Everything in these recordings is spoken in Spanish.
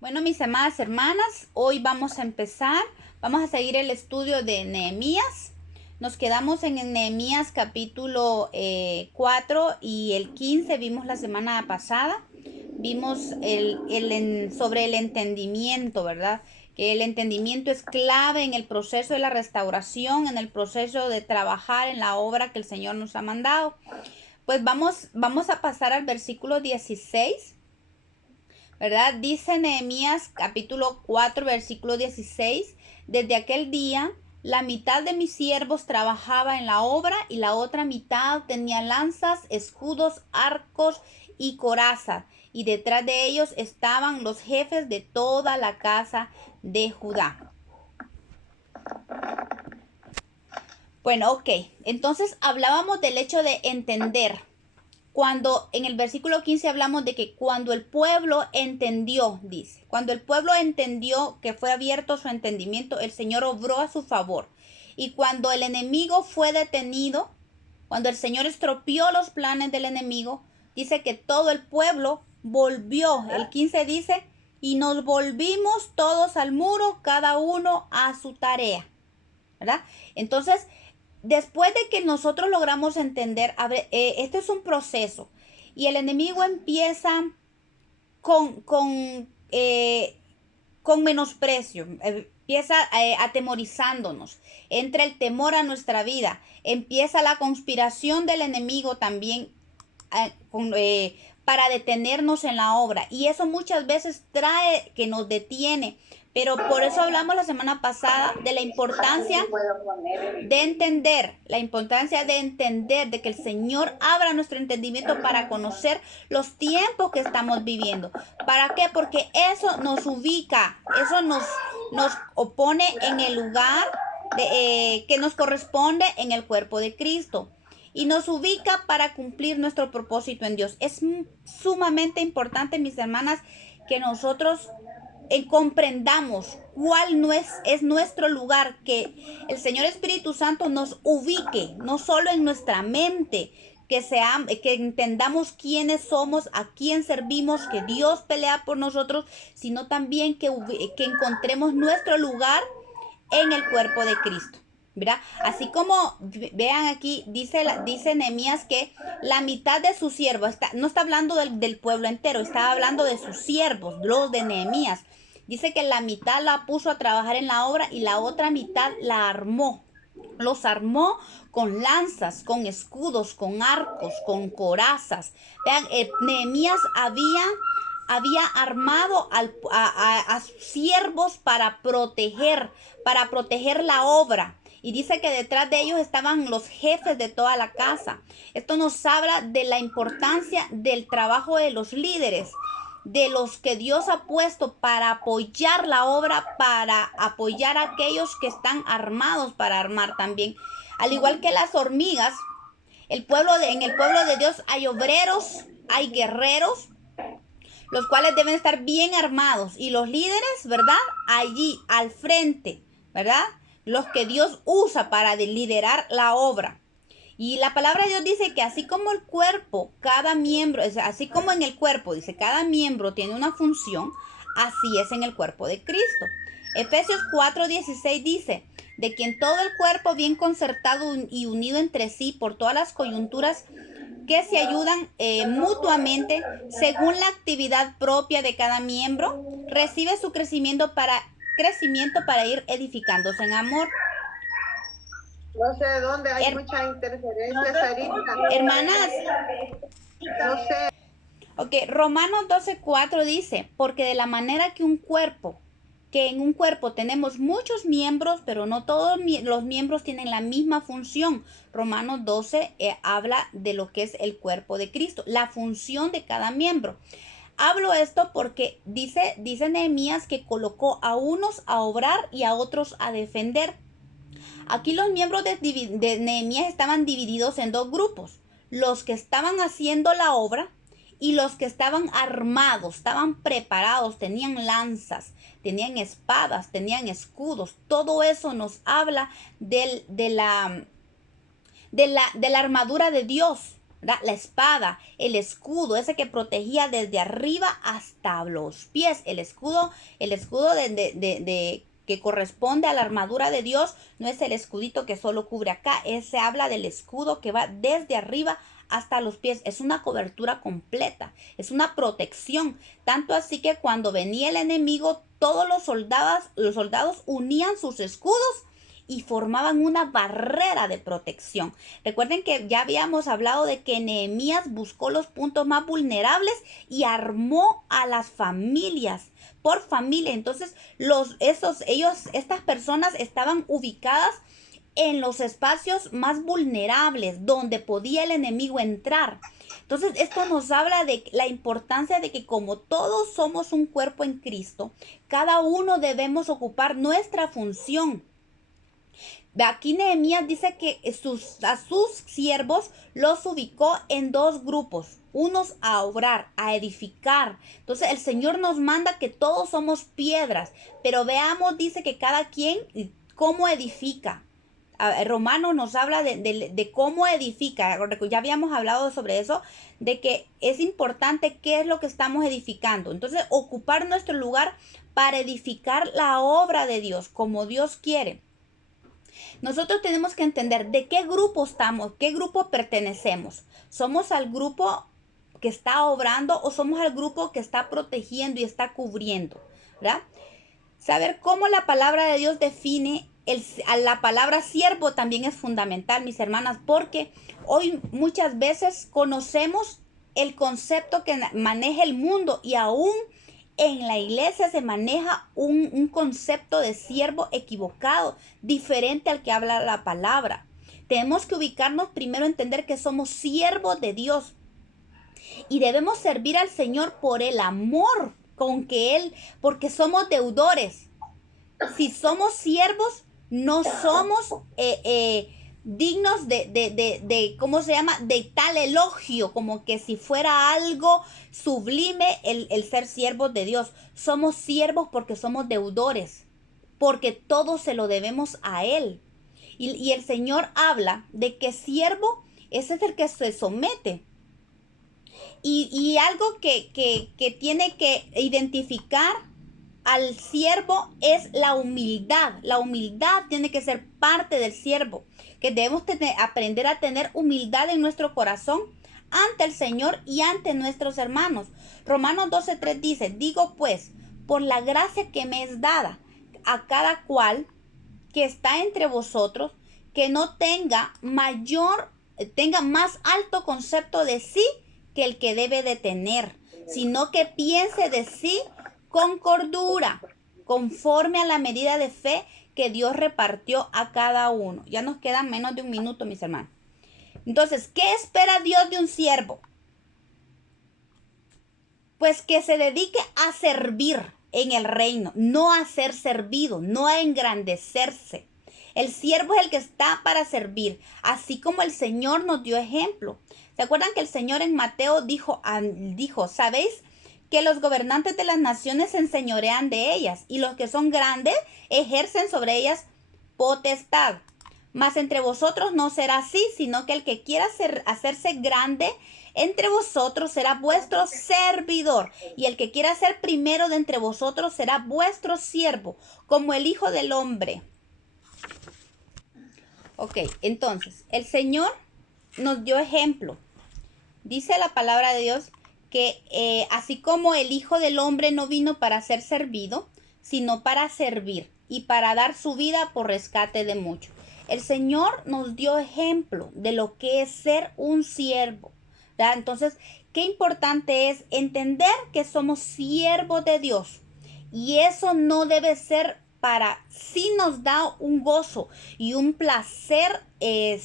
Bueno, mis amadas hermanas, hoy vamos a seguir el estudio de Nehemías. Nos quedamos en Nehemías capítulo 4 y el 15, vimos la semana pasada. Vimos sobre el entendimiento, ¿verdad? Que el entendimiento es clave en el proceso de la restauración, en el proceso de trabajar en la obra que el Señor nos ha mandado. Pues vamos a pasar al versículo 16. ¿Verdad? Dice Nehemías capítulo 4 versículo 16, desde aquel día la mitad de mis siervos trabajaba en la obra y la otra mitad tenía lanzas, escudos, arcos y corazas, y detrás de ellos estaban los jefes de toda la casa de Judá. Bueno, ok, entonces hablábamos del hecho de entender. Cuando en el versículo 15 hablamos de que cuando el pueblo entendió, dice, cuando el pueblo entendió que fue abierto su entendimiento, el Señor obró a su favor. Y cuando el enemigo fue detenido, cuando el Señor estropeó los planes del enemigo, dice que todo el pueblo volvió. El 15 dice, y nos volvimos todos al muro, cada uno a su tarea, ¿verdad? Entonces, después de que nosotros logramos entender, esto es un proceso y el enemigo empieza con menosprecio, empieza atemorizándonos, entra el temor a nuestra vida, empieza la conspiración del enemigo también para detenernos en la obra, y eso muchas veces trae que nos detiene. Pero por eso hablamos la semana pasada de la importancia de entender, de que el Señor abra nuestro entendimiento para conocer los tiempos que estamos viviendo. ¿Para qué? Porque eso nos ubica, eso nos opone en el lugar que nos corresponde en el cuerpo de Cristo. Y nos ubica para cumplir nuestro propósito en Dios. Es sumamente importante, mis hermanas, que nosotros comprendamos cuál no es nuestro lugar, que el Señor Espíritu Santo nos ubique, no solo en nuestra mente, que entendamos quiénes somos, a quién servimos, que Dios pelea por nosotros, sino también que encontremos nuestro lugar en el cuerpo de Cristo, ¿verdad? Así como vean aquí, dice Nehemías que la mitad de sus siervos, no está hablando del pueblo entero, está hablando de sus siervos, los de Nehemías. Dice que la mitad la puso a trabajar en la obra y la otra mitad la armó. Los armó con lanzas, con escudos, con arcos, con corazas. Vean, Nehemías había armado a siervos para proteger la obra. Y dice que detrás de ellos estaban los jefes de toda la casa. Esto nos habla de la importancia del trabajo de los líderes, de los que Dios ha puesto para apoyar la obra, para apoyar a aquellos que están armados para armar también. Al igual que las hormigas, en el pueblo de Dios hay obreros, hay guerreros, los cuales deben estar bien armados. Y los líderes, ¿verdad? Allí, al frente, ¿verdad? Los que Dios usa para liderar la obra. Y la palabra de Dios dice que así como el cuerpo, cada miembro, así como en el cuerpo, dice, cada miembro tiene una función, así es en el cuerpo de Cristo. Efesios 4:16 dice, de quien todo el cuerpo bien concertado y unido entre sí por todas las coyunturas que se ayudan mutuamente según la actividad propia de cada miembro, recibe su crecimiento para ir edificándose en amor. No sé de dónde hay mucha interferencia, Sarita. Hermanas, no sé. Ok, Romanos 12:4 dice, porque de la manera que en un cuerpo tenemos muchos miembros, pero no todos los miembros tienen la misma función. Romanos 12 habla de lo que es el cuerpo de Cristo, la función de cada miembro. Hablo esto porque dice Nehemías que colocó a unos a obrar y a otros a defender. Aquí los miembros de Nehemías estaban divididos en dos grupos. Los que estaban haciendo la obra y los que estaban armados, estaban preparados, tenían lanzas, tenían espadas, tenían escudos. Todo eso nos habla de la armadura de Dios. ¿verdad? La espada, el escudo, ese que protegía desde arriba hasta los pies. El escudo que corresponde a la armadura de Dios no es el escudito que solo cubre acá. Ese habla del escudo que va desde arriba hasta los pies. Es una cobertura completa, es una protección. Tanto así que cuando venía el enemigo, todos los soldados unían sus escudos y formaban una barrera de protección. Recuerden que ya habíamos hablado de que Nehemías buscó los puntos más vulnerables y armó a las familias por familia. Entonces, estas personas estaban ubicadas en los espacios más vulnerables donde podía el enemigo entrar. Entonces, esto nos habla de la importancia de que como todos somos un cuerpo en Cristo, cada uno debemos ocupar nuestra función. Aquí Nehemías dice que a sus siervos los ubicó en dos grupos, unos a obrar, a edificar. Entonces el Señor nos manda que todos somos piedras, pero veamos, dice que cada quien cómo edifica. Romano nos habla de cómo edifica. Ya habíamos hablado sobre eso, de que es importante qué es lo que estamos edificando. Entonces ocupar nuestro lugar para edificar la obra de Dios como Dios quiere. Nosotros tenemos que entender de qué grupo estamos, qué grupo pertenecemos. ¿Somos al grupo que está obrando o somos al grupo que está protegiendo y está cubriendo? ¿Verdad? Saber cómo la palabra de Dios define a la palabra siervo también es fundamental, mis hermanas, porque hoy muchas veces conocemos el concepto que maneja el mundo y aún en la iglesia se maneja un concepto de siervo equivocado, diferente al que habla la palabra. Tenemos que ubicarnos primero, entender que somos siervos de Dios y debemos servir al Señor por el amor con que Él, porque somos deudores. Si somos siervos, no somos dignos ¿cómo se llama? De tal elogio, como que si fuera algo sublime el ser siervos de Dios. Somos siervos porque somos deudores, porque todo se lo debemos a Él. Y el Señor habla de que siervo ese es el que se somete. Y algo que tiene que identificar al siervo es la humildad. La humildad tiene que ser parte del siervo, que debemos aprender a tener humildad en nuestro corazón ante el Señor y ante nuestros hermanos. Romanos 12:3 dice: digo pues, por la gracia que me es dada a cada cual que está entre vosotros, que no tenga más alto concepto de sí que el que debe de tener, sino que piense de sí con cordura, conforme a la medida de fe que Dios repartió a cada uno. Ya nos quedan menos de un minuto, mis hermanos. Entonces, ¿qué espera Dios de un siervo? Pues que se dedique a servir en el reino, no a ser servido, no a engrandecerse. El siervo es el que está para servir, así como el Señor nos dio ejemplo. ¿Se acuerdan que el Señor en Mateo dijo, ¿sabéis que los gobernantes de las naciones se enseñorean de ellas y los que son grandes ejercen sobre ellas potestad? Mas entre vosotros no será así, sino que el que quiera hacerse grande entre vosotros será vuestro servidor, y el que quiera ser primero de entre vosotros será vuestro siervo, como el Hijo del Hombre. Ok, entonces, el Señor nos dio ejemplo. Dice la palabra de Dios que así como el Hijo del Hombre no vino para ser servido, sino para servir y para dar su vida por rescate de muchos. El Señor nos dio ejemplo de lo que es ser un siervo, ¿verdad? Entonces, qué importante es entender que somos siervos de Dios. Y eso no debe ser sí nos da un gozo y un placer que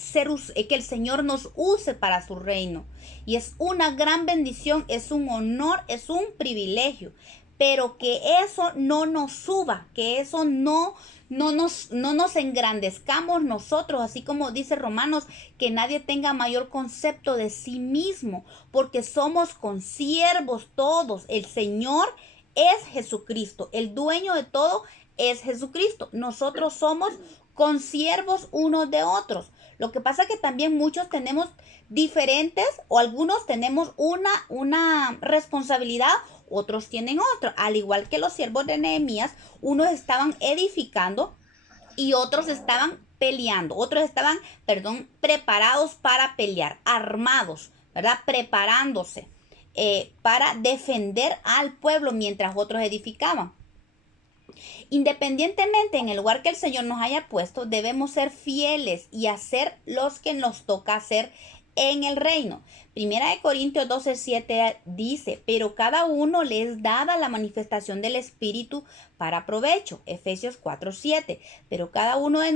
el Señor nos use para su reino. Y es una gran bendición, es un honor, es un privilegio. Pero que eso no nos suba, que eso no nos engrandezcamos nosotros, así como dice Romanos, que nadie tenga mayor concepto de sí mismo, porque somos consiervos todos. El Señor es Jesucristo. El dueño de todo es Jesucristo. Nosotros somos consiervos unos de otros. Lo que pasa es que también muchos tenemos diferentes, o algunos tenemos una responsabilidad, otros tienen otra. Al igual que los siervos de Nehemías, unos estaban edificando y otros estaban peleando. Otros estaban, preparados para pelear, armados, ¿verdad? Preparándose para defender al pueblo mientras otros edificaban. Independientemente en el lugar que el Señor nos haya puesto, debemos ser fieles y hacer los que nos toca hacer en el reino. Primera de Corintios 12:7 dice, pero cada uno le es dada la manifestación del Espíritu para provecho. Efesios 4:7, pero a cada uno de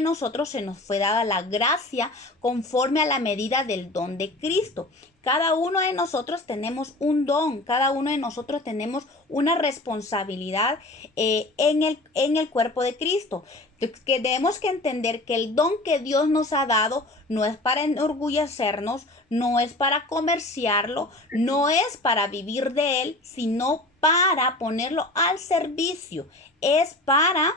nosotros se nos fue dada la gracia conforme a la medida del don de Cristo. Cada uno de nosotros tenemos un don, cada uno de nosotros tenemos una responsabilidad en el cuerpo de Cristo. Que tenemos que entender que el don que Dios nos ha dado no es para enorgullecernos, no es para comerciarlo, no es para vivir de él, sino para ponerlo al servicio. Es para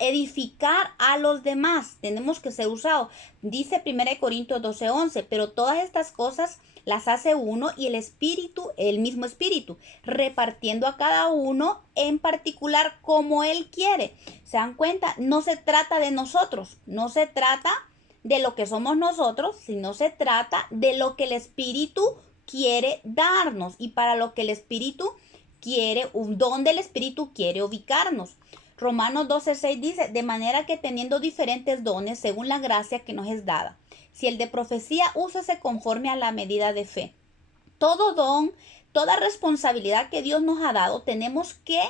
edificar a los demás. Tenemos que ser usados. Dice 1 Corintios 12:11, pero todas estas cosas las hace uno y el mismo Espíritu, repartiendo a cada uno en particular como Él quiere. ¿Se dan cuenta? No se trata de nosotros, no se trata de lo que somos nosotros, sino se trata de lo que el Espíritu quiere darnos y para lo que el Espíritu quiere, donde el Espíritu quiere ubicarnos. Romanos 12:6 dice, de manera que teniendo diferentes dones según la gracia que nos es dada. Si el de profecía, úsese conforme a la medida de fe. Todo don, toda responsabilidad que Dios nos ha dado, tenemos que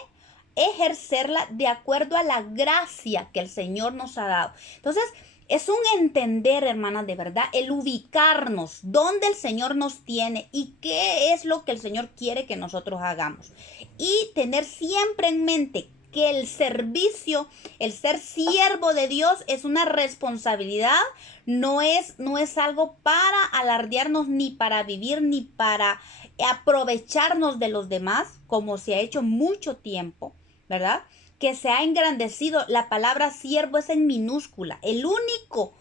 ejercerla de acuerdo a la gracia que el Señor nos ha dado. Entonces, es un entender, hermanas, de verdad, el ubicarnos donde el Señor nos tiene y qué es lo que el Señor quiere que nosotros hagamos. Y tener siempre en mente que el servicio, el ser siervo de Dios es una responsabilidad, no es algo para alardearnos, ni para vivir, ni para aprovecharnos de los demás, como se ha hecho mucho tiempo, ¿verdad? Que se ha engrandecido. La palabra siervo es en minúscula. El único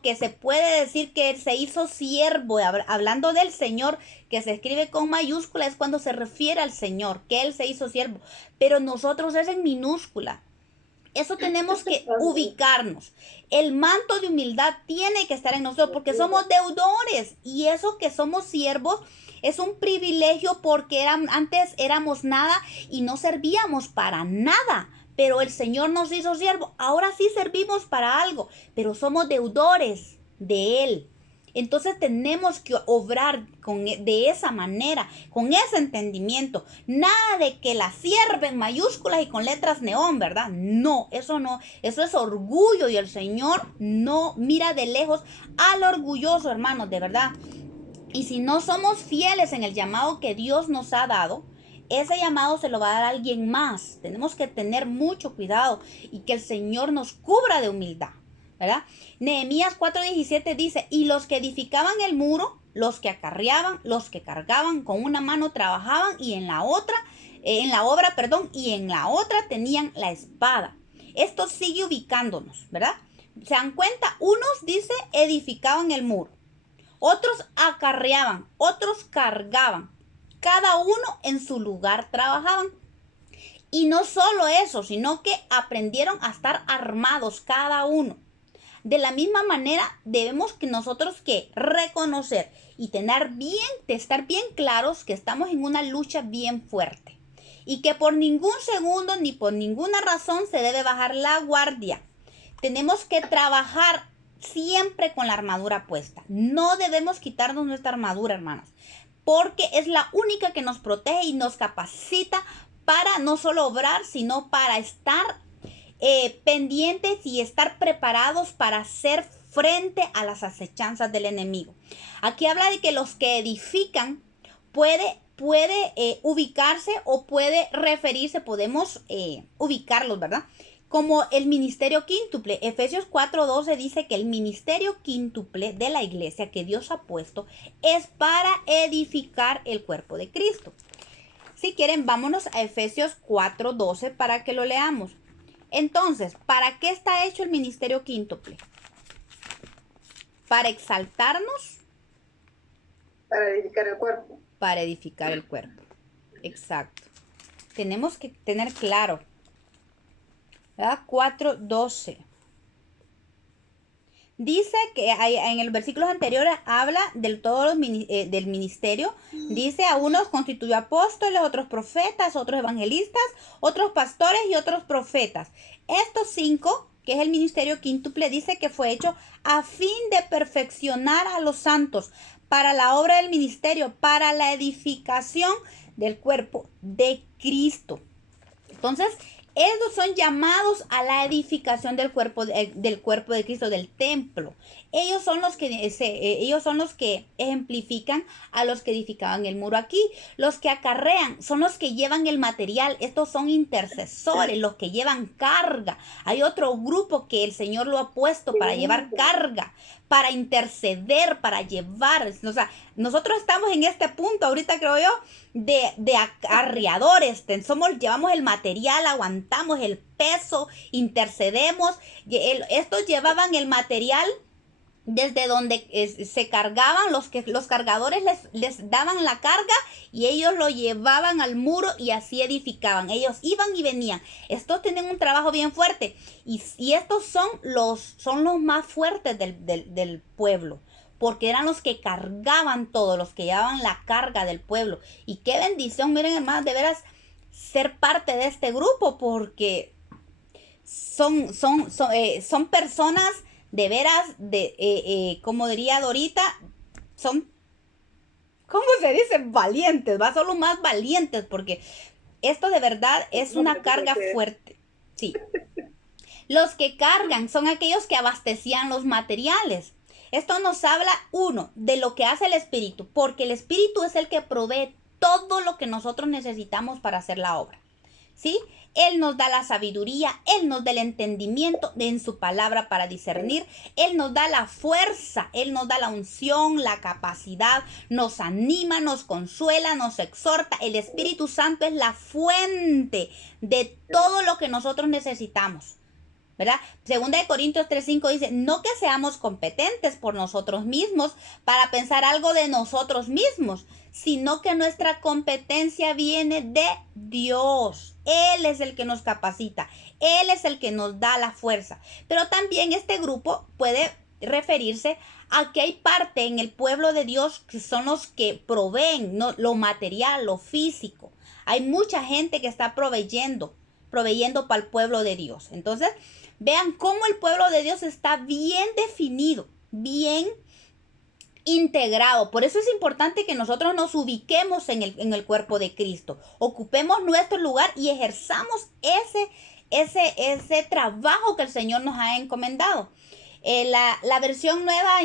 que se puede decir que se hizo siervo, hablando del Señor, que se escribe con mayúscula, es cuando se refiere al Señor, que Él se hizo siervo. Pero nosotros es en minúscula. Eso tenemos que ubicarnos. El manto de humildad tiene que estar en nosotros porque somos deudores. Y eso que somos siervos es un privilegio porque antes éramos nada y no servíamos para nada. Pero el Señor nos hizo siervos. Ahora sí servimos para algo, pero somos deudores de Él. Entonces tenemos que obrar de esa manera, con ese entendimiento. Nada de que la sierva en mayúsculas y con letras neón, ¿verdad? No, eso es orgullo y el Señor no mira de lejos al orgulloso, hermanos, de verdad. Y si no somos fieles en el llamado que Dios nos ha dado, ese llamado se lo va a dar a alguien más. Tenemos que tener mucho cuidado y que el Señor nos cubra de humildad, ¿verdad? Nehemías 4:17 dice, y los que edificaban el muro, los que acarreaban, los que cargaban, con una mano trabajaban y en la otra tenían la espada. Esto sigue ubicándonos, ¿verdad? ¿Se dan cuenta? Unos, dice, edificaban el muro. Otros acarreaban, otros cargaban. Cada uno en su lugar trabajaban. Y no solo eso, sino que aprendieron a estar armados cada uno. De la misma manera, debemos que nosotros reconocer y estar bien claros que estamos en una lucha bien fuerte. Y que por ningún segundo ni por ninguna razón se debe bajar la guardia. Tenemos que trabajar siempre con la armadura puesta. No debemos quitarnos nuestra armadura, hermanos, porque es la única que nos protege y nos capacita para no solo obrar, sino para estar pendientes y estar preparados para hacer frente a las acechanzas del enemigo. Aquí habla de que los que edifican puede ubicarse o puede referirse, podemos ubicarlos, ¿verdad? como el ministerio quíntuple. Efesios 4:12 dice que el ministerio quíntuple de la iglesia que Dios ha puesto es para edificar el cuerpo de Cristo. Si quieren, vámonos a Efesios 4:12 para que lo leamos. Entonces, ¿para qué está hecho el ministerio quíntuple? Para exaltarnos. Para edificar el cuerpo. Para edificar el cuerpo. Exacto. Tenemos que tener claro. ¿Verdad? 4:12. Dice que en el versículos anteriores habla del del ministerio. Dice: a unos constituyó apóstoles, otros profetas, otros evangelistas, otros pastores y otros profetas. Estos 5, que es el ministerio quíntuple, dice que fue hecho a fin de perfeccionar a los santos para la obra del ministerio, para la edificación del cuerpo de Cristo. Entonces, ellos son llamados a la edificación del cuerpo de Cristo, del templo. Ellos son los que ejemplifican a los que edificaban el muro aquí. Los que acarrean son los que llevan el material. Estos son intercesores, los que llevan carga. Hay otro grupo que el Señor lo ha puesto para llevar carga, para interceder, para llevar. O sea, nosotros estamos en este punto ahorita, creo yo, de acarreadores. Llevamos el material, aguantamos el peso, intercedemos. Estos llevaban el material desde donde se cargaban, los cargadores les daban la carga y ellos lo llevaban al muro y así edificaban. Ellos iban y venían. Estos tienen un trabajo bien fuerte y estos son los más fuertes del pueblo, porque eran los que cargaban todo, los que llevaban la carga del pueblo. Y qué bendición, miren, hermanos, de veras ser parte de este grupo, porque son personas de veras, como diría Dorita, son, ¿cómo se dice? Valientes, son los más valientes, porque esto de verdad es una carga fuerte. Sí. Los que cargan son aquellos que abastecían los materiales. Esto nos habla, uno, de lo que hace el Espíritu, porque el Espíritu es el que provee todo lo que nosotros necesitamos para hacer la obra, ¿sí? Él nos da la sabiduría, Él nos da el entendimiento en su palabra para discernir, Él nos da la fuerza, Él nos da la unción, la capacidad, nos anima, nos consuela, nos exhorta. El Espíritu Santo es la fuente de todo lo que nosotros necesitamos, ¿verdad? Segunda de Corintios 3:5 dice: no que seamos competentes por nosotros mismos para pensar algo de nosotros mismos, sino que nuestra competencia viene de Dios. Él es el que nos capacita, Él es el que nos da la fuerza. Pero también este grupo puede referirse a que hay parte en el pueblo de Dios que son los que proveen, ¿no?, lo material, lo físico. Hay mucha gente que está proveyendo para el pueblo de Dios. Entonces, vean cómo el pueblo de Dios está bien definido, bien integrado. Por eso es importante que nosotros nos ubiquemos en el cuerpo de Cristo. Ocupemos nuestro lugar y ejerzamos ese trabajo que el Señor nos ha encomendado. La versión nueva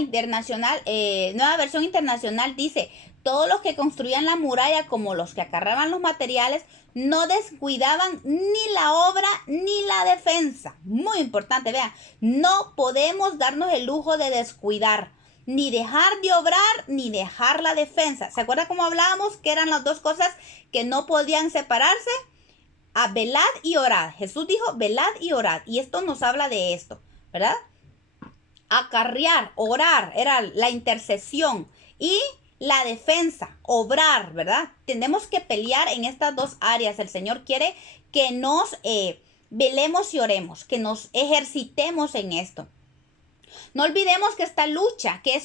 versión internacional dice: todos los que construían la muralla, como los que acarreaban los materiales, no descuidaban ni la obra ni la defensa. Muy importante, vean, no podemos darnos el lujo de descuidar, ni dejar de obrar, ni dejar la defensa. ¿Se acuerdan cómo hablábamos que eran las dos cosas que no podían separarse? A velad y orad. Jesús dijo: velad y orad. Y esto nos habla de esto, ¿verdad? Acarrear, orar, era la intercesión, y la defensa, obrar, ¿verdad? Tenemos que pelear en estas dos áreas. El Señor quiere que nos velemos y oremos, que nos ejercitemos en esto. No olvidemos que esta lucha, que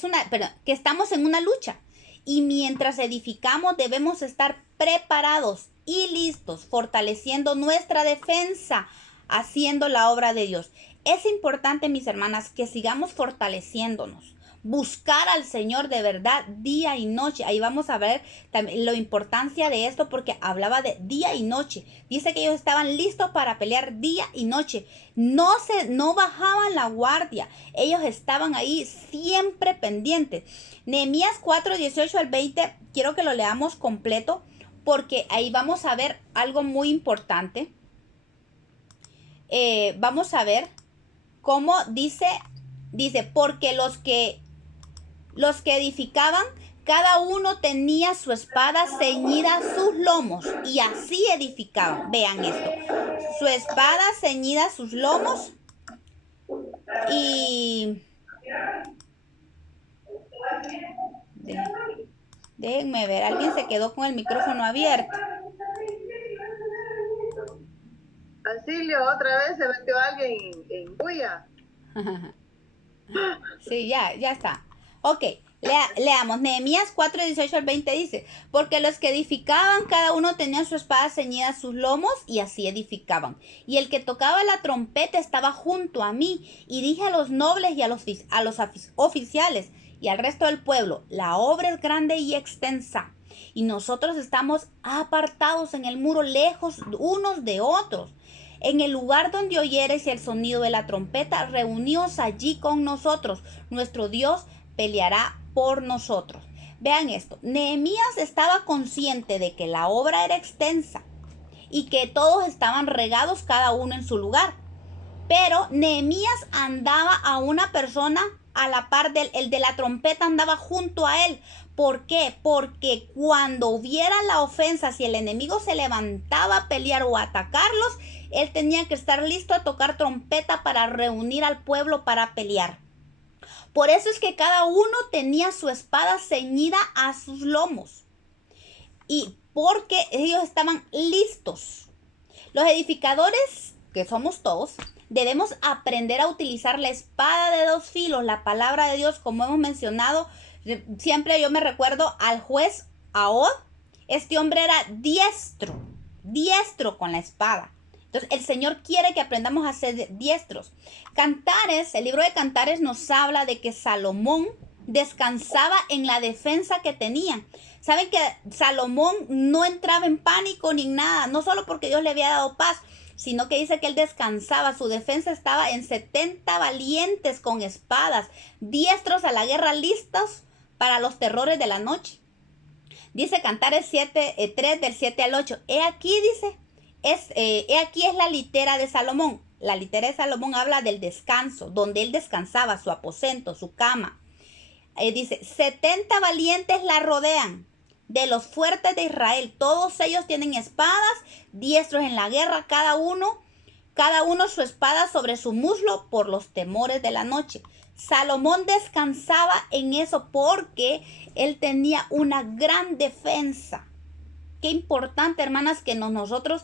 estamos en una lucha, y mientras edificamos debemos estar preparados y listos, fortaleciendo nuestra defensa, haciendo la obra de Dios. Es importante, mis hermanas, que sigamos fortaleciéndonos, buscar al Señor de verdad día y noche. Ahí vamos a ver también la importancia de esto, porque hablaba de día y noche. Dice que ellos estaban listos para pelear día y noche. No bajaban la guardia. Ellos estaban ahí siempre pendientes. Nehemías 4:18-20, quiero que lo leamos completo, porque ahí vamos a ver algo muy importante. vamos a ver cómo dice, porque los que edificaban, cada uno tenía su espada ceñida a sus lomos y así edificaban. Vean esto, su espada ceñida a sus lomos y... Déjenme ver, alguien se quedó con el micrófono abierto. Ancilio, otra vez se metió alguien en bulla. Sí, ya está. Ok, leamos. Nehemías 4, 18 al 20 dice, porque los que edificaban, cada uno tenía su espada ceñida a sus lomos y así edificaban. Y el que tocaba la trompeta estaba junto a mí y dije a los nobles y a los oficiales y al resto del pueblo, la obra es grande y extensa y nosotros estamos apartados en el muro lejos unos de otros. En el lugar donde oyeres el sonido de la trompeta, reuníos allí con nosotros. Nuestro Dios peleará por nosotros. Vean esto, Nehemías estaba consciente de que la obra era extensa y que todos estaban regados cada uno en su lugar. Pero Nehemías andaba a una persona a la par el de la trompeta andaba junto a él. ¿Por qué? Porque cuando hubiera la ofensa, si el enemigo se levantaba a pelear o a atacarlos, él tenía que estar listo a tocar trompeta para reunir al pueblo para pelear. Por eso es que cada uno tenía su espada ceñida a sus lomos. Y porque ellos estaban listos. Los edificadores, que somos todos, debemos aprender a utilizar la espada de dos filos, la palabra de Dios, como hemos mencionado. Siempre yo me recuerdo al juez Ahod. Este hombre era diestro con la espada. Entonces el Señor quiere que aprendamos a ser diestros. Cantares, el libro de Cantares nos habla de que Salomón descansaba en la defensa que tenía. Saben que Salomón no entraba en pánico ni nada, no solo porque Dios le había dado paz, sino que dice que él descansaba. Su defensa estaba en 70 valientes con espadas, diestros a la guerra, listos para los terrores de la noche. Dice Cantares 3 del 7 al 8. He aquí, dice, he aquí es la litera de Salomón. La litera de Salomón habla del descanso, donde él descansaba, su aposento, su cama. Dice, 70 valientes la rodean, de los fuertes de Israel. Todos ellos tienen espadas, diestros en la guerra, cada uno su espada sobre su muslo por los temores de la noche. Salomón descansaba en eso porque él tenía una gran defensa. Qué importante, hermanas, que nosotros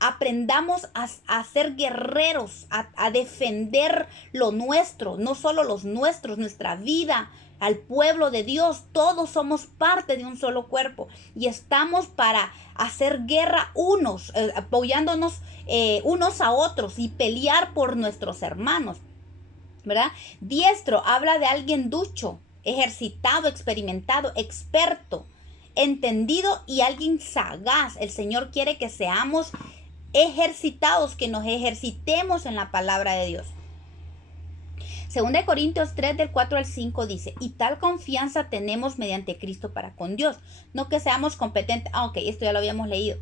aprendamos a ser guerreros, a defender lo nuestro, no solo los nuestros, nuestra vida, al pueblo de Dios. Todos somos parte de un solo cuerpo y estamos para hacer guerra apoyándonos unos a otros y pelear por nuestros hermanos, ¿verdad? Diestro habla de alguien ducho, ejercitado, experimentado, experto, entendido y alguien sagaz. El Señor quiere que seamos ejercitados, que nos ejercitemos en la palabra de Dios. 2 Corintios 3 del 4 al 5 dice, y tal confianza tenemos mediante Cristo para con Dios, no que seamos competentes. Ok, esto ya lo habíamos leído.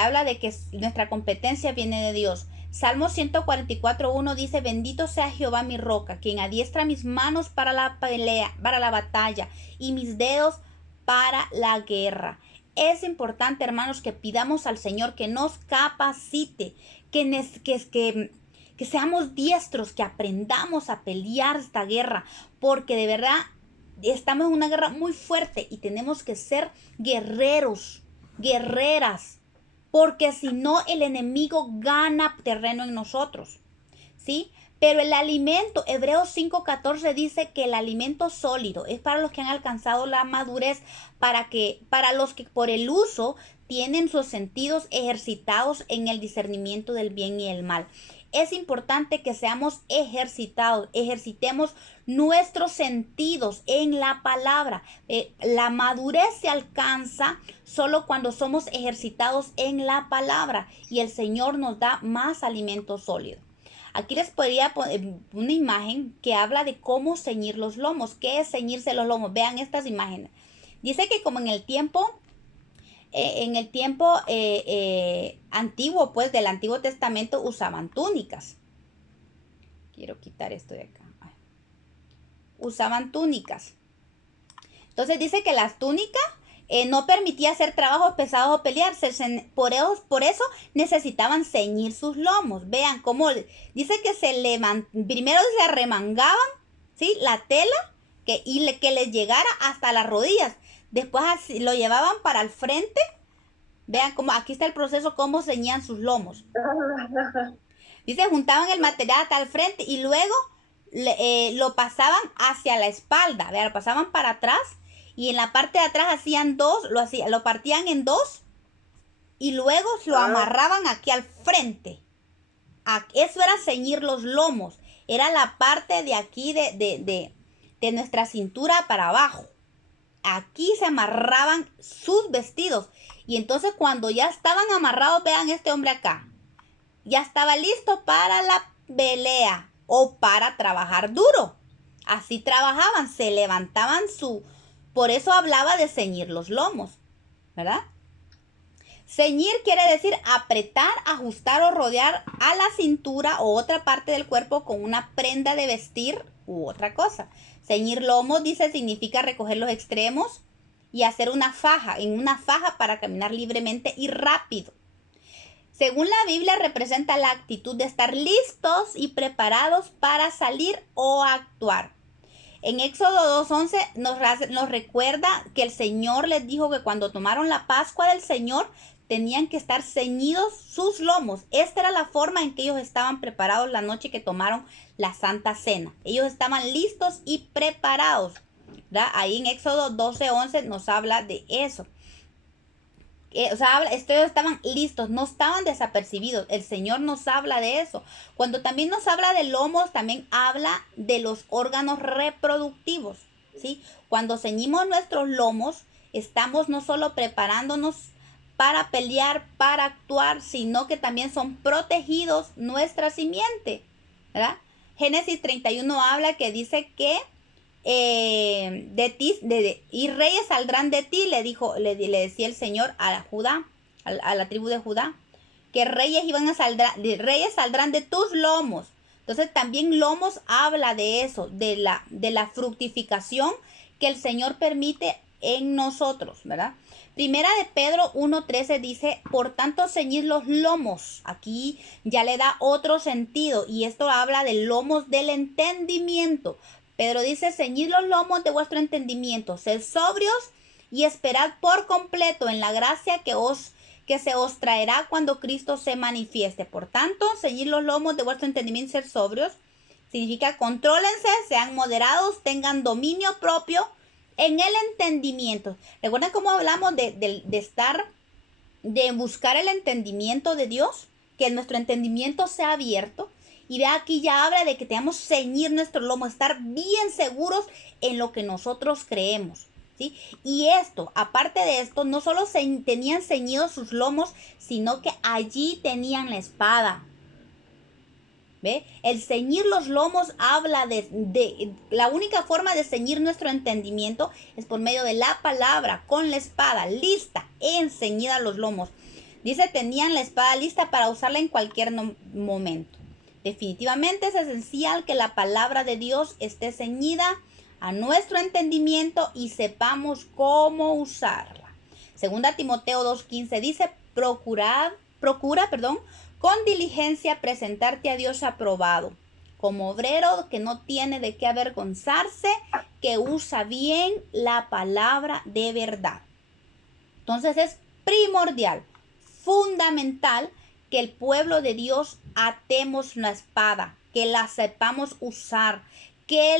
Habla de que nuestra competencia viene de Dios. Salmo 144:1 dice, bendito sea Jehová mi roca, quien adiestra mis manos para la pelea, para la batalla, y mis dedos para la guerra. Es importante, hermanos, que pidamos al Señor que nos capacite, que seamos diestros, que aprendamos a pelear esta guerra, porque de verdad estamos en una guerra muy fuerte y tenemos que ser guerreros, guerreras, porque si no el enemigo gana terreno en nosotros, ¿sí? Pero el alimento, Hebreos 5:14 dice que el alimento sólido es para los que han alcanzado la madurez, para los que por el uso tienen sus sentidos ejercitados en el discernimiento del bien y el mal. Es importante que seamos ejercitados, ejercitemos nuestros sentidos en la palabra. La madurez se alcanza solo cuando somos ejercitados en la palabra y el Señor nos da más alimento sólido. Aquí les podría poner una imagen que habla de cómo ceñir los lomos. ¿Qué es ceñirse los lomos? Vean estas imágenes. Dice que como en el tiempo en el tiempo antiguo, pues del Antiguo Testamento, usaban túnicas. Quiero quitar esto de acá. Usaban túnicas. Entonces dice que las túnicas no permitía hacer trabajos pesados o pelearse. Por eso necesitaban ceñir sus lomos. Vean cómo dice que primero se arremangaban, ¿sí?, la tela que les llegara hasta las rodillas. Después así, lo llevaban para el frente. Vean cómo aquí está el proceso, cómo ceñían sus lomos. Dice, juntaban el material hasta el frente y luego lo pasaban hacia la espalda. Vean, lo pasaban para atrás. Y en la parte de atrás hacían lo partían en dos y luego lo amarraban aquí al frente. Eso era ceñir los lomos. Era la parte de aquí de nuestra cintura para abajo. Aquí se amarraban sus vestidos. Y entonces cuando ya estaban amarrados, vean este hombre acá, ya estaba listo para la pelea o para trabajar duro. Así trabajaban, se levantaban Por eso hablaba de ceñir los lomos, ¿verdad? Ceñir quiere decir apretar, ajustar o rodear a la cintura o otra parte del cuerpo con una prenda de vestir u otra cosa. Ceñir lomos, dice, significa recoger los extremos y hacer una faja para caminar libremente y rápido. Según la Biblia, representa la actitud de estar listos y preparados para salir o actuar. En Éxodo 2:11 nos recuerda que el Señor les dijo que cuando tomaron la Pascua del Señor tenían que estar ceñidos sus lomos. Esta era la forma en que ellos estaban preparados la noche que tomaron la Santa Cena. Ellos estaban listos y preparados, ¿verdad? Ahí en Éxodo 12:11 nos habla de eso. Ellos estaban listos, no estaban desapercibidos. El Señor nos habla de eso. Cuando también nos habla de lomos, también habla de los órganos reproductivos, ¿sí? Cuando ceñimos nuestros lomos, estamos no solo preparándonos para pelear, para actuar, sino que también son protegidos nuestra simiente, ¿verdad? Génesis 31 habla que dice que y reyes saldrán de ti, le decía el Señor a Judá, a la tribu de Judá, que reyes saldrán de tus lomos. Entonces también lomos habla de eso, de la fructificación que el Señor permite en nosotros, ¿verdad? Primera de Pedro 1:13 dice, por tanto ceñid los lomos. Aquí ya le da otro sentido y esto habla de lomos del entendimiento. Pedro dice, ceñid los lomos de vuestro entendimiento, sed sobrios y esperad por completo en la gracia que se os traerá cuando Cristo se manifieste. Por tanto, ceñid los lomos de vuestro entendimiento y ser sobrios. Significa contrólense, sean moderados, tengan dominio propio en el entendimiento. ¿Recuerdan cómo hablamos de buscar el entendimiento de Dios? Que nuestro entendimiento sea abierto. Y ve aquí ya habla de que tenemos ceñir nuestro lomo, estar bien seguros en lo que nosotros creemos, ¿sí? Y esto, aparte de esto, no solo tenían ceñidos sus lomos, sino que allí tenían la espada. ¿Ve? El ceñir los lomos habla de la única forma de ceñir nuestro entendimiento es por medio de la palabra, con la espada lista, enceñida los lomos. Dice, tenían la espada lista para usarla en cualquier momento. Definitivamente es esencial que la palabra de Dios esté ceñida a nuestro entendimiento y sepamos cómo usarla. Segunda Timoteo 2:15 dice, procura, con diligencia presentarte a Dios aprobado, como obrero que no tiene de qué avergonzarse, que usa bien la palabra de verdad. Entonces es primordial, fundamental, que el pueblo de Dios atemos la espada, que la sepamos usar, que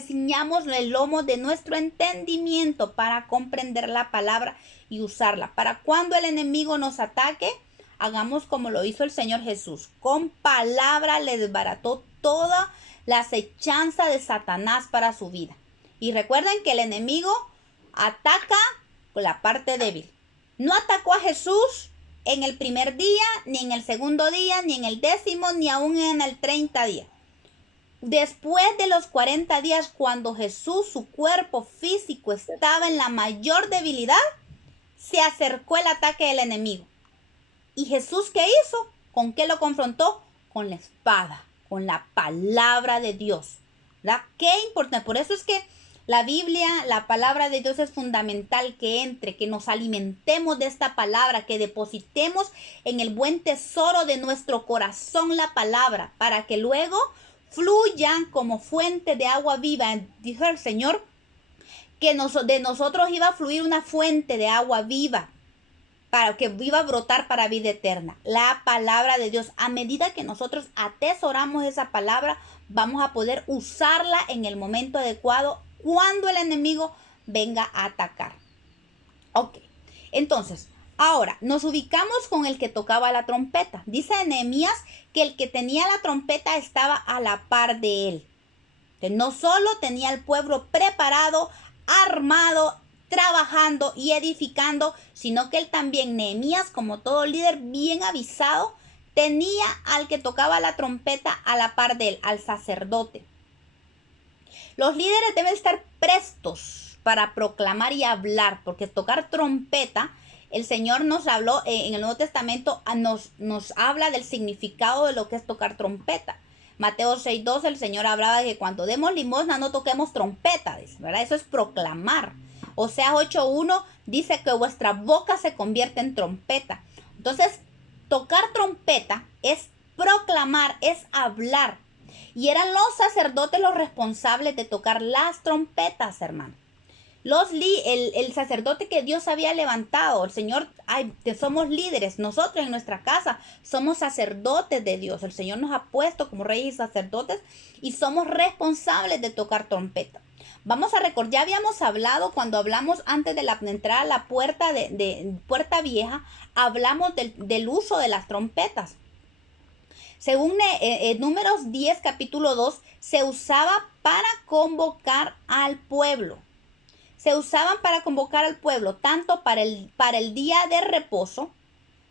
ciñamos el lomo de nuestro entendimiento para comprender la palabra y usarla. Para cuando el enemigo nos ataque, hagamos como lo hizo el Señor Jesús. Con palabra le desbarató toda la acechanza de Satanás para su vida. Y recuerden que el enemigo ataca con la parte débil. No atacó a Jesús en el primer día, ni en el segundo día, ni en el 10º, ni aún en el 30 día. después de los 40 días, cuando Jesús, su cuerpo físico, estaba en la mayor debilidad, se acercó el ataque del enemigo. ¿Y Jesús qué hizo? ¿Con qué lo confrontó? Con la espada, con la palabra de Dios. ¿Verdad? Qué importante. Por eso es que la Biblia, la palabra de Dios es fundamental que entre, que nos alimentemos de esta palabra, que depositemos en el buen tesoro de nuestro corazón la palabra, para que luego fluyan como fuente de agua viva. Dijo el Señor que de nosotros iba a fluir una fuente de agua viva, para que iba a brotar para vida eterna. La palabra de Dios, a medida que nosotros atesoramos esa palabra, vamos a poder usarla en el momento adecuado cuando el enemigo venga a atacar. Ok, entonces, ahora nos ubicamos con el que tocaba la trompeta. Dice Nehemías que el que tenía la trompeta estaba a la par de él. Que no solo tenía el pueblo preparado, armado, trabajando y edificando, sino que él también, Nehemías, como todo líder bien avisado, tenía al que tocaba la trompeta a la par de él, al sacerdote. Los líderes deben estar prestos para proclamar y hablar, porque tocar trompeta, el Señor nos habló en el Nuevo Testamento, nos habla del significado de lo que es tocar trompeta. Mateo 6:12, el Señor hablaba de que cuando demos limosna no toquemos trompeta, ¿verdad? Eso es proclamar. Oseas 8:1 dice que vuestra boca se convierte en trompeta. Entonces, tocar trompeta es proclamar, es hablar. Y eran los sacerdotes los responsables de tocar las trompetas, hermano. El sacerdote que Dios había levantado, el Señor, somos líderes, nosotros en nuestra casa somos sacerdotes de Dios. El Señor nos ha puesto como reyes y sacerdotes y somos responsables de tocar trompeta. Vamos a recordar, ya habíamos hablado cuando hablamos antes de entrar a la puerta de puerta vieja, hablamos del uso de las trompetas. Según Números 10, capítulo 2, se usaba para convocar al pueblo. Se usaban para convocar al pueblo, tanto para el día de reposo,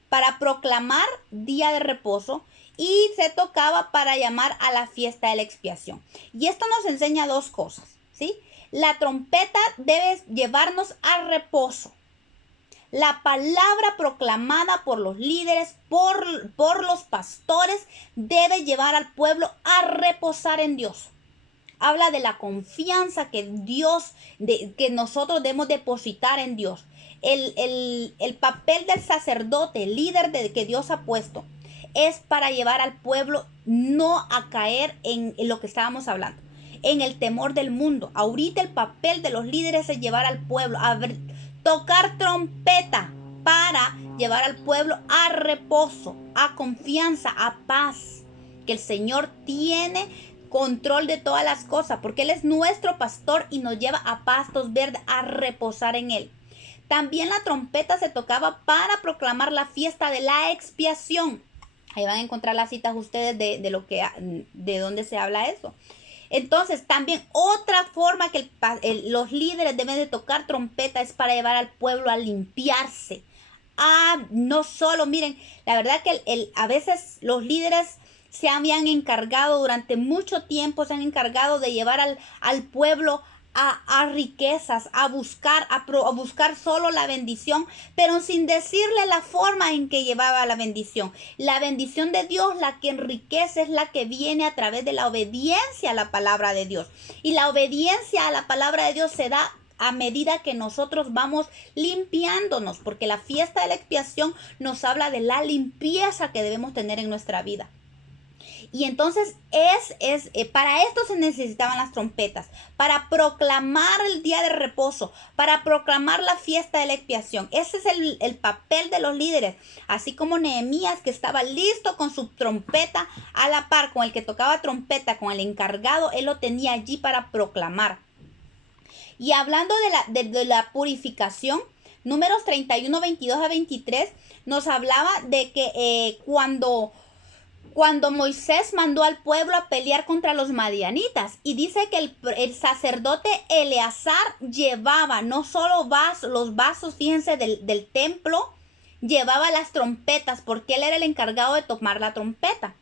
para proclamar día de reposo, y se tocaba para llamar a la fiesta de la expiación. Y esto nos enseña dos cosas, ¿sí? La trompeta debe llevarnos al reposo. La palabra proclamada por los líderes, por los pastores, debe llevar al pueblo a reposar en Dios. Habla de la confianza que que nosotros debemos depositar en Dios. El papel del sacerdote, el líder que Dios ha puesto, es para llevar al pueblo no a caer en lo que estábamos hablando, en el temor del mundo. Ahorita el papel de los líderes es llevar al pueblo a tocar trompeta para llevar al pueblo a reposo, a confianza, a paz, que el Señor tiene control de todas las cosas, porque Él es nuestro pastor y nos lleva a pastos verdes, a reposar en Él. También la trompeta se tocaba para proclamar la fiesta de la expiación. Ahí van a encontrar las citas ustedes de dónde se habla eso. Entonces, también otra forma que los líderes deben de tocar trompeta es para llevar al pueblo a limpiarse. No solo, miren, la verdad que a veces los líderes se habían encargado durante mucho tiempo, se han encargado de llevar al pueblo a riquezas, a buscar solo la bendición, pero sin decirle la forma en que llevaba la bendición. La bendición de Dios, la que enriquece, es la que viene a través de la obediencia a la palabra de Dios. Y la obediencia a la palabra de Dios se da a medida que nosotros vamos limpiándonos, porque la fiesta de la expiación nos habla de la limpieza que debemos tener en nuestra vida. Y entonces para esto se necesitaban las trompetas, para proclamar el día de reposo, para proclamar la fiesta de la expiación. Ese es el papel de los líderes, así como Nehemías, que estaba listo con su trompeta a la par, con el que tocaba trompeta, con el encargado, él lo tenía allí para proclamar. Y hablando de la purificación, Números 31, 22 a 23, nos hablaba de que cuando Moisés mandó al pueblo a pelear contra los madianitas, y dice que el sacerdote Eleazar llevaba no solo los vasos, fíjense, del templo, llevaba las trompetas, porque él era el encargado de tomar la trompeta.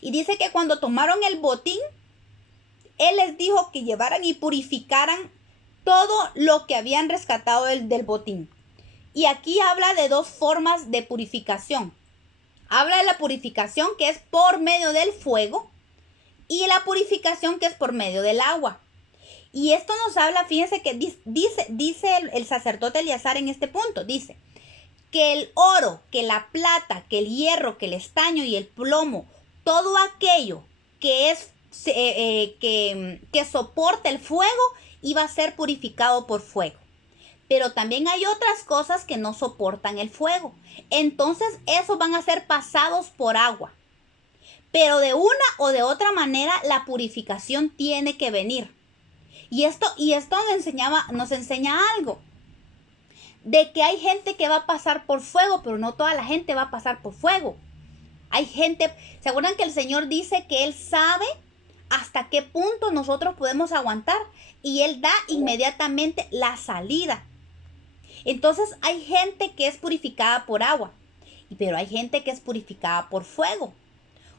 Y dice que cuando tomaron el botín, Él les dijo que llevaran y purificaran todo lo que habían rescatado del botín. Y aquí habla de dos formas de purificación. Habla de la purificación que es por medio del fuego y la purificación que es por medio del agua. Y esto nos habla, fíjense que dice el sacerdote Eleazar en este punto, dice que el oro, que la plata, que el hierro, que el estaño y el plomo, todo aquello que es que soporte el fuego, iba a ser purificado por fuego. Pero también hay otras cosas que no soportan el fuego. Entonces esos van a ser pasados por agua. Pero de una o de otra manera la purificación tiene que venir. Y esto nos enseña algo. De que hay gente que va a pasar por fuego, pero no toda la gente va a pasar por fuego. Hay gente, ¿se acuerdan que el Señor dice que Él sabe hasta qué punto nosotros podemos aguantar? Y Él da inmediatamente la salida. Entonces hay gente que es purificada por agua, pero hay gente que es purificada por fuego.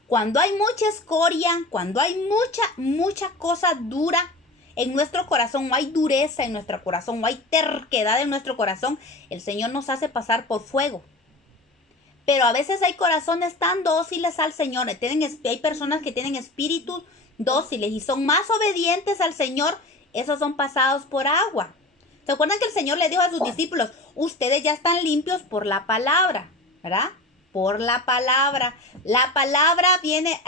Cuando hay mucha escoria, cuando hay mucha cosa dura en nuestro corazón, no hay dureza en nuestro corazón, no hay terquedad en nuestro corazón, el Señor nos hace pasar por fuego. Pero a veces hay corazones tan dóciles al Señor, hay personas que tienen espíritus dóciles y son más obedientes al Señor, esos son pasados por agua. ¿Se acuerdan que el Señor le dijo a sus discípulos, ustedes ya están limpios por la palabra, ¿verdad? Por la palabra. La palabra viene,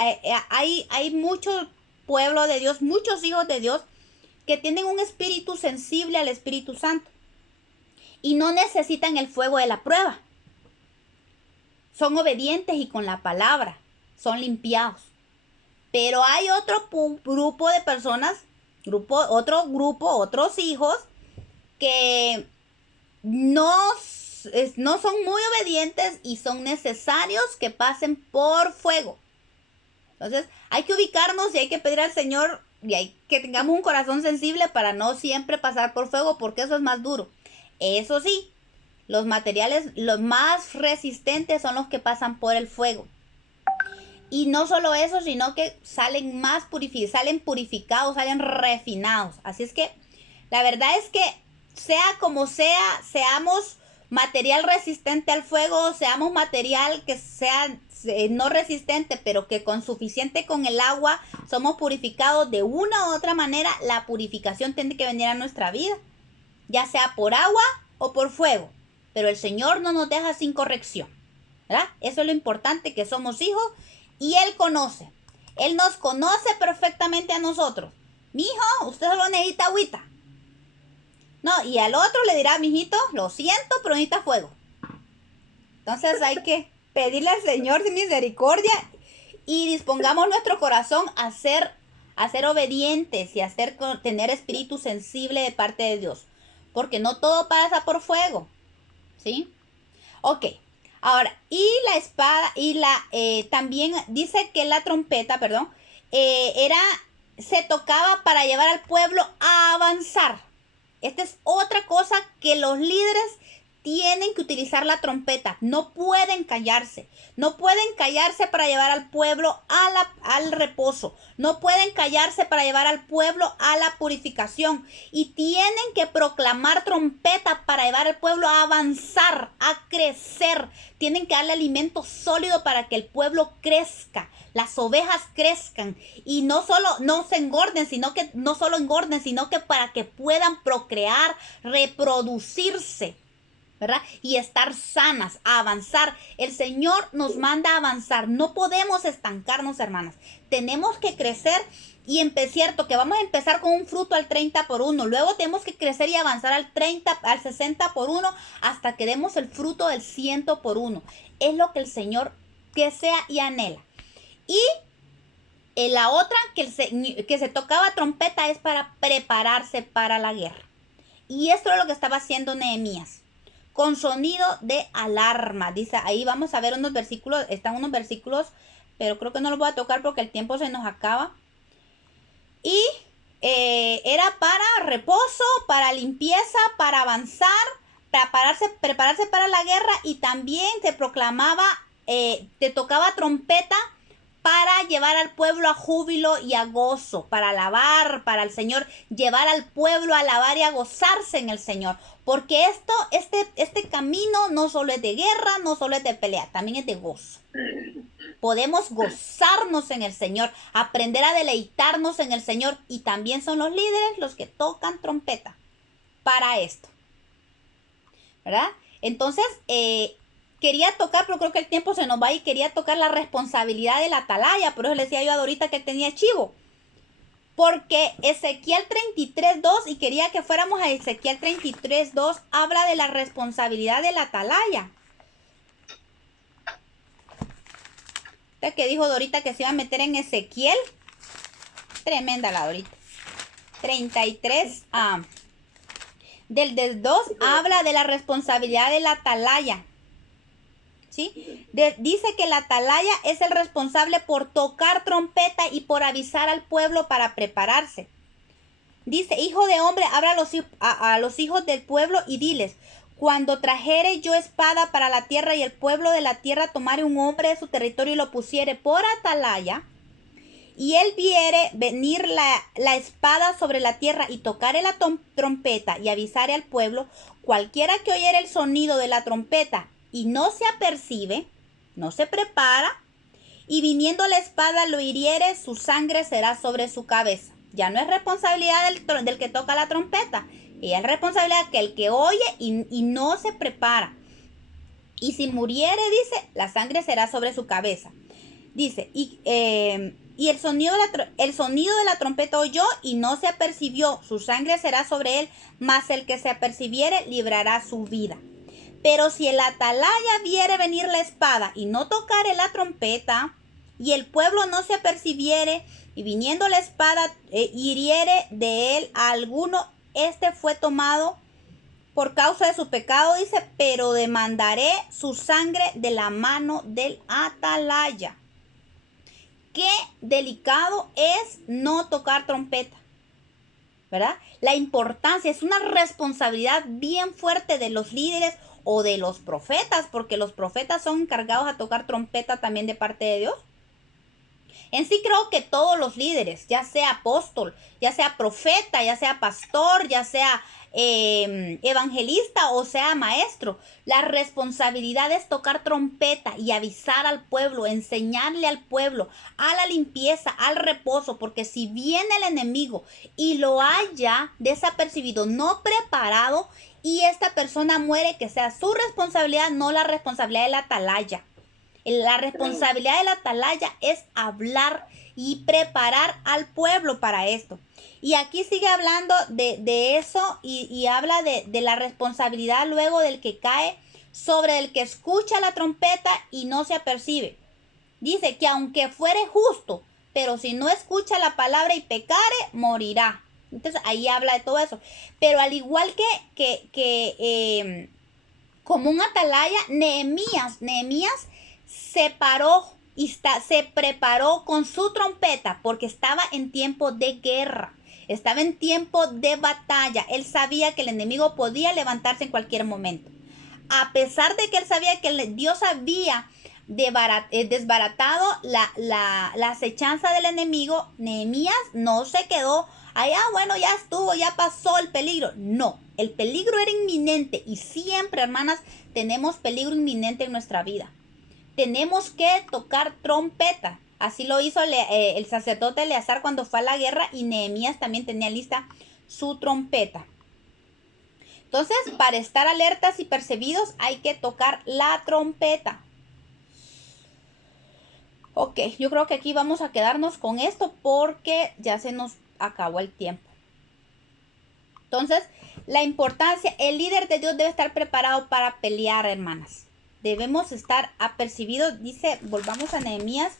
hay mucho pueblo de Dios, muchos hijos de Dios que tienen un espíritu sensible al Espíritu Santo y no necesitan el fuego de la prueba. Son obedientes y con la palabra son limpiados. Pero hay otro grupo de personas, otros hijos que no son muy obedientes y son necesarios que pasen por fuego. Entonces hay que ubicarnos y hay que pedir al Señor y hay que tengamos un corazón sensible para no siempre pasar por fuego, porque eso es más duro. Eso sí, los materiales los más resistentes son los que pasan por el fuego. Y no solo eso, sino que salen purificados, salen refinados. Así es que la verdad es que sea como sea, seamos material resistente al fuego, seamos material que sea no resistente, pero que con suficiente con el agua somos purificados de una u otra manera, la purificación tiene que venir a nuestra vida, ya sea por agua o por fuego. Pero el Señor no nos deja sin corrección, ¿verdad? Eso es lo importante, que somos hijos y Él conoce. Él nos conoce perfectamente a nosotros. Mijo, usted solo necesita agüita. No, y al otro le dirá, mijito, lo siento, pero necesita fuego. Entonces hay que pedirle al Señor de misericordia y dispongamos nuestro corazón a ser obedientes y a tener espíritu sensible de parte de Dios. Porque no todo pasa por fuego. ¿Sí? Ok. Ahora, y la espada, también dice que la trompeta, se tocaba para llevar al pueblo a avanzar. Esta es otra cosa que los líderes tienen que utilizar la trompeta. No pueden callarse. No pueden callarse para llevar al pueblo al reposo. No pueden callarse para llevar al pueblo a la purificación. Y tienen que proclamar trompeta para llevar al pueblo a avanzar, a crecer. Tienen que darle alimento sólido para que el pueblo crezca. Las ovejas crezcan y no solo engorden, sino que para que puedan procrear, reproducirse, ¿verdad? Y estar sanas, a avanzar. El Señor nos manda a avanzar. No podemos estancarnos, hermanas. Tenemos que crecer y es cierto que vamos a empezar con un fruto al 30 por 1. Luego tenemos que crecer y avanzar al 60 por 1 hasta que demos el fruto del 100 por 1. Es lo que el Señor desea y anhela. Y la otra que se tocaba trompeta es para prepararse para la guerra. Y esto es lo que estaba haciendo Nehemías. Con sonido de alarma. Dice, ahí vamos a ver unos versículos. Están unos versículos, pero creo que no los voy a tocar porque el tiempo se nos acaba. Y era para reposo, para limpieza, para avanzar, prepararse para la guerra. Y también te proclamaba, te tocaba trompeta para llevar al pueblo a júbilo y a gozo, para alabar, para el Señor, llevar al pueblo a alabar y a gozarse en el Señor. Porque este camino no solo es de guerra, no solo es de pelea, también es de gozo. Podemos gozarnos en el Señor, aprender a deleitarnos en el Señor, y también son los líderes los que tocan trompeta para esto, ¿verdad? Entonces, quería tocar, pero creo que el tiempo se nos va, y quería tocar la responsabilidad de la atalaya. Por eso le decía yo a Dorita que tenía chivo. Porque Ezequiel 33:2, y quería que fuéramos a Ezequiel 33:2, habla de la responsabilidad de la atalaya. Que dijo Dorita que se iba a meter en Ezequiel. Tremenda la Dorita. 33, del 2 habla de la responsabilidad de la atalaya. ¿Sí? Dice que la atalaya es el responsable por tocar trompeta y por avisar al pueblo para prepararse. Dice: hijo de hombre, habla a los hijos del pueblo y diles: cuando trajere yo espada para la tierra y el pueblo de la tierra tomare un hombre de su territorio y lo pusiere por atalaya, y él viere venir la espada sobre la tierra y tocare la trompeta y avisare al pueblo, cualquiera que oyere el sonido de la trompeta y no se apercibe, no se prepara, y viniendo la espada lo hiriere, su sangre será sobre su cabeza. Ya no es responsabilidad del que toca la trompeta, y es responsabilidad que el que oye y no se prepara. Y si muriere, dice, la sangre será sobre su cabeza. Dice, y el sonido de la trompeta oyó y no se apercibió, su sangre será sobre él, mas el que se apercibiere librará su vida. Pero si el atalaya viere venir la espada y no tocare la trompeta, y el pueblo no se apercibiere, y viniendo la espada hiriere de él a alguno, este fue tomado por causa de su pecado, dice, pero demandaré su sangre de la mano del atalaya. Qué delicado es no tocar trompeta, ¿verdad? La importancia, es una responsabilidad bien fuerte de los líderes o de los profetas, porque los profetas son encargados a tocar trompeta también de parte de Dios. En sí creo que todos los líderes, ya sea apóstol, ya sea profeta, ya sea pastor, ya sea evangelista o sea maestro, la responsabilidad es tocar trompeta y avisar al pueblo, enseñarle al pueblo a la limpieza, al reposo, porque si viene el enemigo y lo haya desapercibido, no preparado, y esta persona muere, que sea su responsabilidad, no la responsabilidad de la atalaya. La responsabilidad de la atalaya es hablar y preparar al pueblo para esto. Y aquí sigue hablando de eso, y habla de la responsabilidad luego del que cae sobre el que escucha la trompeta y no se apercibe. Dice que aunque fuere justo, pero si no escucha la palabra y pecare, morirá. Entonces ahí habla de todo eso. Pero al igual que como un atalaya, Nehemías se preparó con su trompeta, porque estaba en tiempo de guerra, estaba en tiempo de batalla. Él sabía que el enemigo podía levantarse en cualquier momento. A pesar de que él sabía que Dios había desbaratado la acechanza del enemigo, Nehemías no se quedó ahí, bueno, ya estuvo, ya pasó el peligro. No, el peligro era inminente, y siempre, hermanas, tenemos peligro inminente en nuestra vida. Tenemos que tocar trompeta. Así lo hizo el sacerdote Eleazar cuando fue a la guerra, y Nehemías también tenía lista su trompeta. Entonces, para estar alertas y percibidos, hay que tocar la trompeta. Ok, yo creo que aquí vamos a quedarnos con esto porque ya se nos acabó el tiempo. Entonces, la importancia, el líder de Dios debe estar preparado para pelear, hermanas. Debemos estar apercibidos. Dice, volvamos a Nehemías.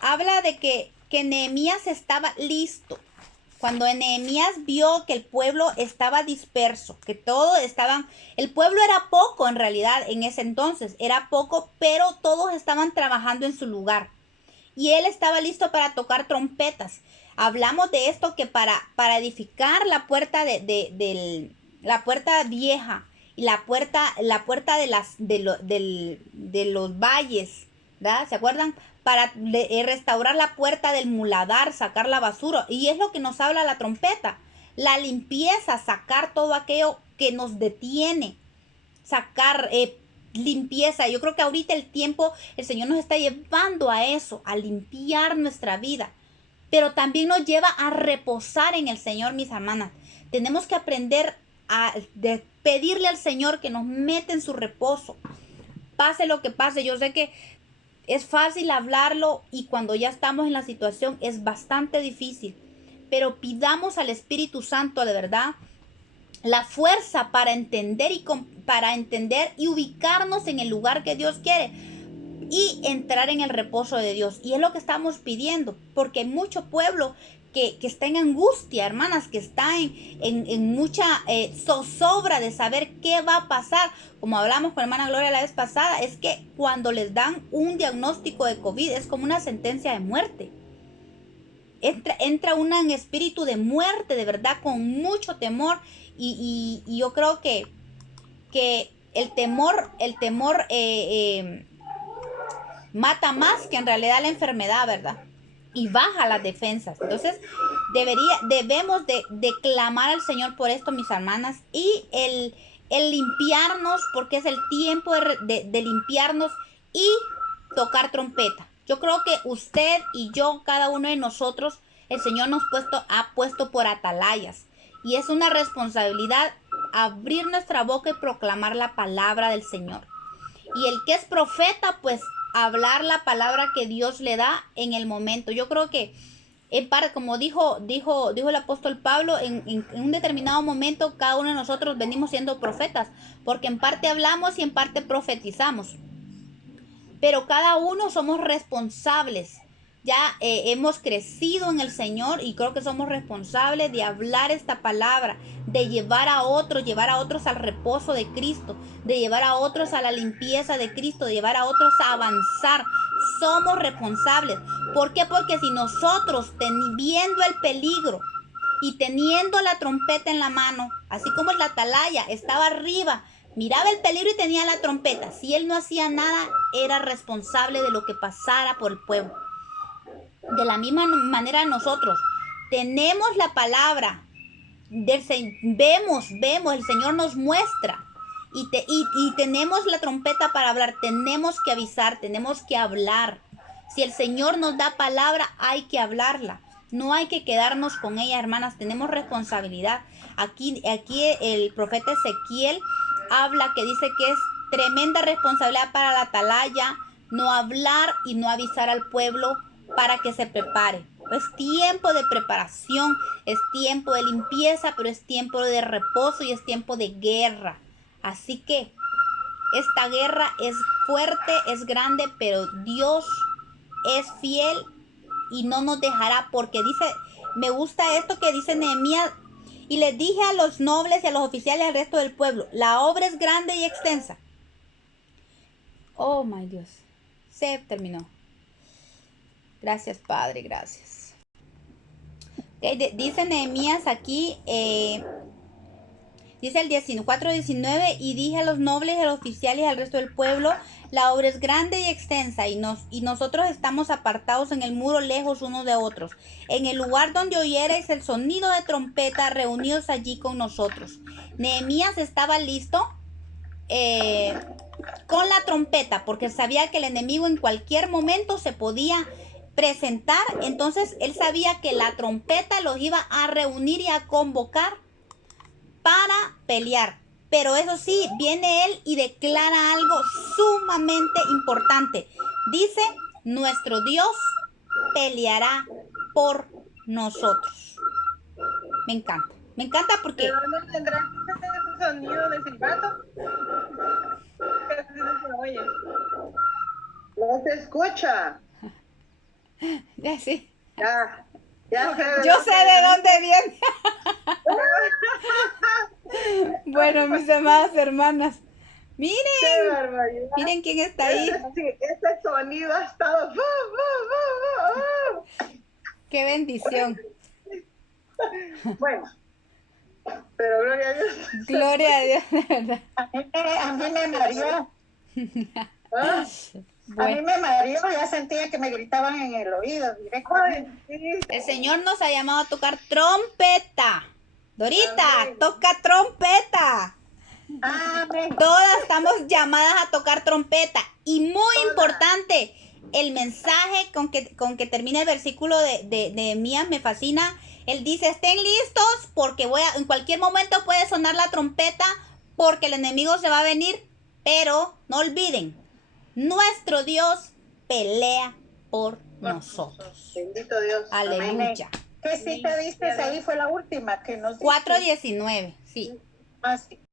Habla de que Nehemías estaba listo. Cuando Nehemías vio que el pueblo estaba disperso, que todos estaban, el pueblo era poco en realidad en ese entonces, era poco, pero todos estaban trabajando en su lugar. Y él estaba listo para tocar trompetas. Hablamos de esto, que para edificar la puerta la puerta vieja y la puerta de los valles ¿verdad? ¿Se acuerdan? Para restaurar la puerta del muladar, sacar la basura. Y es lo que nos habla la trompeta. La limpieza, sacar todo aquello que nos detiene. Sacar limpieza. Yo creo que ahorita el tiempo, el Señor nos está llevando a eso, a limpiar nuestra vida. Pero también nos lleva a reposar en el Señor, mis hermanas. Tenemos que aprender a pedirle al Señor que nos meta en su reposo. Pase lo que pase. Yo sé que es fácil hablarlo y cuando ya estamos en la situación es bastante difícil. Pero pidamos al Espíritu Santo de verdad la fuerza para entender y ubicarnos en el lugar que Dios quiere y entrar en el reposo de Dios. Y es lo que estamos pidiendo, porque hay mucho pueblo que está en angustia, hermanas, que está en mucha zozobra de saber qué va a pasar. Como hablamos con hermana Gloria la vez pasada, es que cuando les dan un diagnóstico de COVID es como una sentencia de muerte. Entra en espíritu de muerte, de verdad, con mucho temor. Y yo creo que el temor mata más que en realidad la enfermedad, ¿verdad? Y baja las defensas. Entonces, debemos de clamar al Señor por esto, mis hermanas. Y el limpiarnos, porque es el tiempo de limpiarnos y tocar trompeta. Yo creo que usted y yo, cada uno de nosotros, el Señor nos ha puesto por atalayas. Y es una responsabilidad abrir nuestra boca y proclamar la palabra del Señor. Y el que es profeta, pues hablar la palabra que Dios le da en el momento. Yo creo que, en parte, como dijo el apóstol Pablo, en un determinado momento cada uno de nosotros venimos siendo profetas, porque en parte hablamos y en parte profetizamos. Pero cada uno somos responsables. Ya hemos crecido en el Señor y creo que somos responsables de hablar esta palabra, de llevar a otros al reposo de Cristo, de llevar a otros a la limpieza de Cristo, de llevar a otros a avanzar. Somos responsables. ¿Por qué? Porque si nosotros, viendo el peligro y teniendo la trompeta en la mano, así como la atalaya estaba arriba, miraba el peligro y tenía la trompeta, si él no hacía nada, era responsable de lo que pasara por el pueblo. De la misma manera nosotros tenemos la palabra, vemos, el Señor nos muestra y tenemos la trompeta para hablar, tenemos que avisar, tenemos que hablar. Si el Señor nos da palabra, hay que hablarla. No hay que quedarnos con ella, hermanas, tenemos responsabilidad. Aquí el profeta Ezequiel habla que dice que es tremenda responsabilidad para la atalaya no hablar y no avisar al pueblo para que se prepare. Es tiempo de preparación, es tiempo de limpieza, pero es tiempo de reposo y es tiempo de guerra. Así que esta guerra es fuerte, es grande, pero Dios es fiel y no nos dejará, porque dice, me gusta esto que dice Nehemías, y les dije a los nobles y a los oficiales y al resto del pueblo, la obra es grande y extensa. Oh, my Dios, se terminó. Gracias, Padre, gracias. Okay, dice Nehemías aquí, dice el 4:19, y dije a los nobles, a los oficiales y al resto del pueblo, la obra es grande y extensa, y nosotros estamos apartados en el muro, lejos unos de otros. En el lugar donde oyerais el sonido de trompeta, reunidos allí con nosotros. Nehemías estaba listo con la trompeta, porque sabía que el enemigo en cualquier momento se podía presentar. Entonces él sabía que la trompeta los iba a reunir y a convocar para pelear. Pero eso sí, viene él y declara algo sumamente importante. Dice, nuestro Dios peleará por nosotros. Me encanta porque... ¿Pero no tendrá ese sonido de silbato? Casi no se oye. No se escucha. Ya sí. Ya sé Yo sé de dónde viene. Bueno, mis amadas hermanas, miren, miren quién está ahí. Ese sonido ha estado... Qué bendición. Bueno, pero gloria a Dios. Gloria a Dios, de verdad. A mí me mareó. A mí me mareó, ya sentía que me gritaban en el oído directamente. El Señor nos ha llamado a tocar trompeta. Dorita, toca trompeta. Amén. Todas estamos llamadas a tocar trompeta. Y muy importante, el mensaje con que termina el versículo de Mías me fascina. Él dice, estén listos porque en cualquier momento puede sonar la trompeta porque el enemigo se va a venir. Pero no olviden, nuestro Dios pelea por nosotros. Bendito Dios. Aleluya. ¿Qué cita diste ahí? Fue la última que nos 4:19, sí. Ah, sí.